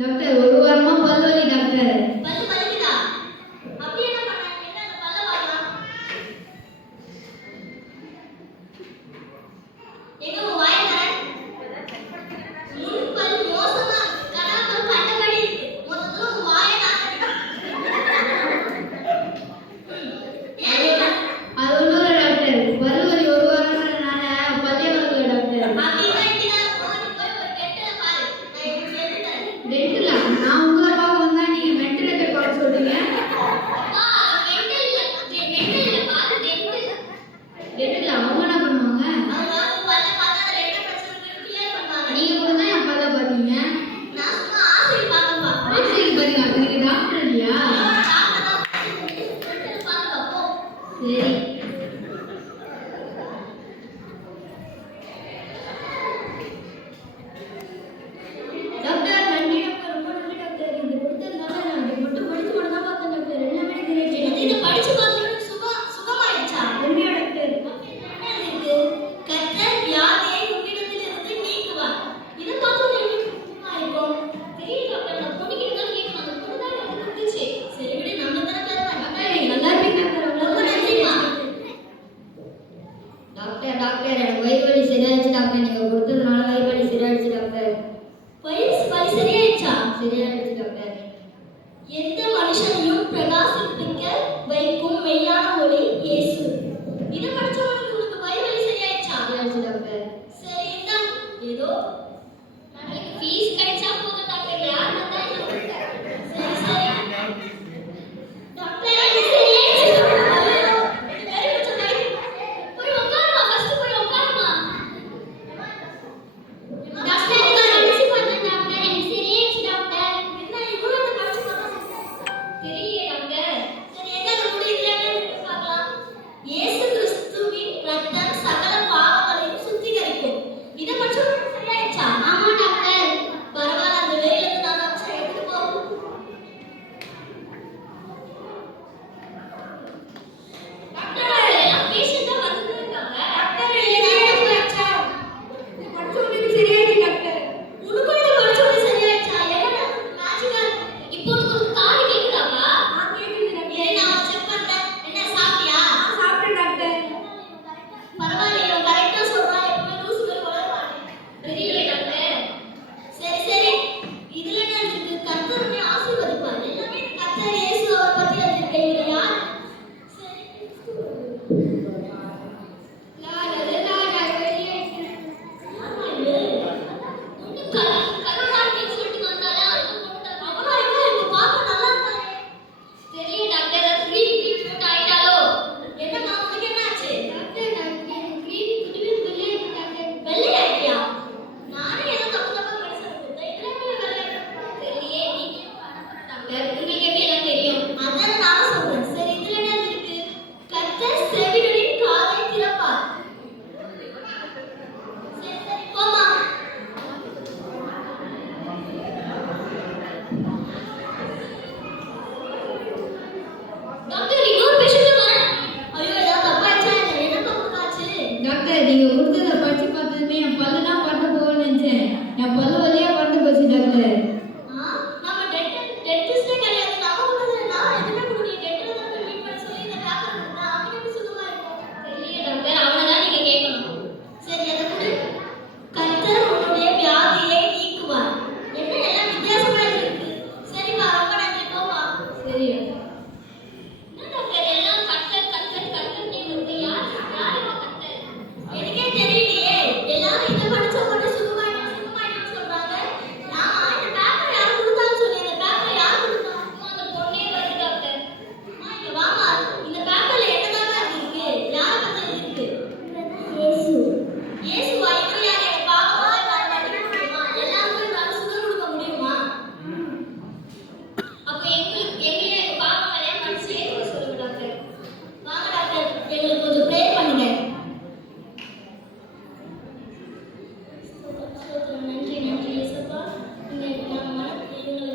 Doctor ஒரு வாரமா பல் வலி டாக்டர். பல்லு வலிக்குதா? அப்படி என்ன பண்ணாங்க? என்ன அந்த பல்ல பார்க்கலாம். எங்க உன் வாயை தர? முன் பல் மோசமா கடாப்பல் கண்டபடி மொத்தத்துல உன் வாயை நான் அது ஒண்ணும் இல்ல டாக்டர். பல் வலி ஒரு வாரம்ன்றனால பல்லே வரல டாக்டர். அப்படின்னா இங்கதான் போய் ஒரு டென்டல பாரு. நான் இப்படி எழுதுறேன். டென்டலா? நான் உங்களை பார்க்க வந்தா நீங்க மென்டல போய் பார்க்க சொல்றீங்க. டென்டலா அவங்க என்ன பண்ணுவாங்க? நீங்க கூட தான் என் பல்ல பார்த்தீங்க. ஆசிரியர் பாத்தீங்க. அப்ப நீங்க டாக்டர் இல்லையா? சரி. டாக்டர் நன்றி டாக்டர். ரொம்ப நன்றி டாக்டர். இது கொடுத்ததுனால நான் இது மட்டும் படிச்சு கூட தான் பார்த்தேன் டாக்டர். எல்லாமே தெரிஞ்சிருச்சு. இதை படிச்சு பார்த்தோம்னா சுகமாயிடுச்சா? உண்மையா டாக்டர்? கர்த்தர் வியாதியை உன்னிடத்திலிருந்து நீக்குவார். இதை பார்த்தோம்னா எனக்கு சுகமாயிருக்கும். தெரியல டாக்டர், நான் பொண்ணுகிட்ட தான் கேட்கணும். அந்த பொண்ணு தான் எனக்கு கொடுத்துச்சு. சரி விடு, நம்ம தானே பெறலாம். டாக்டர் நீங்க நல்லா இருப்பீங்க டாக்டர். ரொம்ப நன்றிம்மா. டாக்டர் டாக்டர் எனக்கு வயிறு வலி சரியாயிடுச்சு டாக்டர். நீங்க கொடுத்ததுனால வயிறு வலி சரியாயிடுச்சு டாக்டர். வலி சரியாயிடுச்சா? சரியாயிடுச்சு டாக்டர். எந்த மனுஷனையும் பிரகாசிப்பிக்க வைக்கும் மெய்யான ஒளி இயேசு. இதை படிச்சவங்களுக்கு உங்களுக்கு வலி சரியாயிடுச்சா? சரியாயிடுச்சு டாக்டர். சரி இந்தா, ஏதோ நாளைக்கு ஃபீஸ் கிடைச்சா போதும் டாக்டர். யார் வந்தா என்ன கொடுத்தாரு? சரி சரி டாக்டர், எனக்கு சரியாயிடுச்சு. ஐயோ, வெரி குட் டாக்டர். போய் உட்காருமா, ஃபர்ஸ்ட் போய் உட்காருமா. டாக்டர் நான் படிச்சு பார்த்தேன் டாக்டர், எனக்கு சரியாயிடுச்சு டாக்டர். என்ன இவ்வளவு படிச்சு பார்த்தா தெரியல டாக்டர். சரி எங்க அது முடியல என்ன பார்க்கலாம். இயேசு கிறிஸ்துவின் ரத்தம் சகல பாவங்களையும் சுத்திகரிக்கும். இதை படிச்சா சரியாயிடுச்சா? ஆமா டாக்டர். பரவாயில்ல, அந்த வெளியில இருந்து நான் வச்சு எடுத்து போ. டாக்டர் எல்லாம் பேஷண்டா வந்துட்டு இருக்காங்க. டாக்டர் சரியாயிடுச்சா? இது படிச்சவங்களுக்கு சரியாயிடுச்சு டாக்டர். உனக்கு இது படிச்சவங்களுக்கு சரியாயிடுச்சா? என்ன மேஜிக்கா இருக்கு. இப்போ உனக்கு ஒரு காது கேக்குதாப்பா? கேக்குது டாக்டர். நான் செக் பண்றேன். என்ன சாப்பிட்டியா? சாப்பிட்டேன் டாக்டர். பரவாயில்லை, இவன் கரெக்டா சொல்றான். எப்பவுமே லூசு மாதிரி வளருவான். தெரியல டாக்டர். சரி சரி, இதுல என்ன இருக்கு? கர்த்தர் உன்னை ஆசீர்வதிப்பார். எல்லாமே கர்த்தர் இயேசு அவரை பத்தி இருக்கு. இவர் யார்? சரி ஆமா இது. இன்னும் கருணாநிதின்னு சொல்லிட்டு வந்தாலே அந்த பொண்ணு தான். அவனா இவன் இப்ப பார்த்தா நல்லா இருக்கானே. தெரியல டாக்டர், அது கிரீம் போட்டு ஆயிட்டாலோ? என்னம்மா உனக்கு என்ன ஆச்சு? டாக்டர் நான் கிரீம் குடிச்சு வெள்ளையாயிட்டேன் டாக்டர். வெள்ளையாயிட்டியா? நானே ஏதோ தப்பு தப்பா மெடிசன் கொடுத்தேன். இதுல எப்படி வெள்ளையாயிட்டேன்? தெரியலையே. நீங்க டாக்டர், உங்களுக்கு எப்படி எல்லாம் தெரியும்? அதானே நானும் சொல்றேன். சரி இதுல என்ன இருக்கு? கர்த்தர் செவிடரின் காதை திறப்பார். சரி சரி போமா. டாக்டர் இன்னொரு பேஷண்ட் வரேன். ஐயோ ஏதாவது தப்பாயிடுச்சா? என்ன தப்பாச்சு? டாக்டர் நீங்க கொடுத்தத படிச்சு பார்த்ததுமே என் பல்லு தான் பறந்து போகணும்னு நினைச்சேன். என் பல்லு வழியா பறந்து போச்சு டாக்டர். நம்ம டென்டிஸ்டே கிடையாது. நம்ம கொடுத்தது நான் எதுவுமே கொடுக்கல. டென்டல் தான் மீட் பண்ண சொல்லி இந்த பேப்பர் கொடுத்தா அவன் எப்படி சுத்தமா இருக்கும்? தெரியல டாக்டர், அவனை தான் நீங்க கேட்கணும். சரி அதை கொடு. கர்த்தர் உன்னுடைய வியாதியை நீக்குவார். என்ன எல்லாம் வித்தியாசமா இருக்கு. சரிப்பா, ரொம்ப நன்றி. போமா. சரி என்ன டாக்டர் எல்லாம் கர்த்தர் கர்த்தர் கர்த்தர்னே வருது. யார் யார் இந்த கர்த்தர்? எனக்கே தெரியலையே. எல்லாரும் இதை படிச்ச உடனே சுகமாயிடும் சுகமாயிடும்னு சொல்றாங்க. நான் இந்த பேப்பர் யார் கொடுத்தான்னு சொல்லி, இந்த பேப்பர் யார் கொடுத்தா? அந்த பொண்ணே வருது டாக்டர். அம்மா இங்க வாமா. இந்த பேப்பர்ல என்னதான் இருக்கு? யாரை பத்தி இருக்கு? இயேசு. இயேசுவா? இவர் யார்? எங்க பாவங்களை மன்னிக்க முடியுமா? எல்லாருக்கும் நான் சுகம் கொடுக்க முடியுமா? அப்ப எங்களுக்கு எங்க பாவங்களை மன்னிச்சு ஏத்துக்க சொல்லுங்க டாக்டர். வாங்க டாக்டர், எங்களுக்கு கொஞ்சம் ப்ரே பண்ணுங்க. ஸ்தோத்திரம், நன்றி நன்றி இயேசுப்பா. நீங்க நம்ம இவங்களை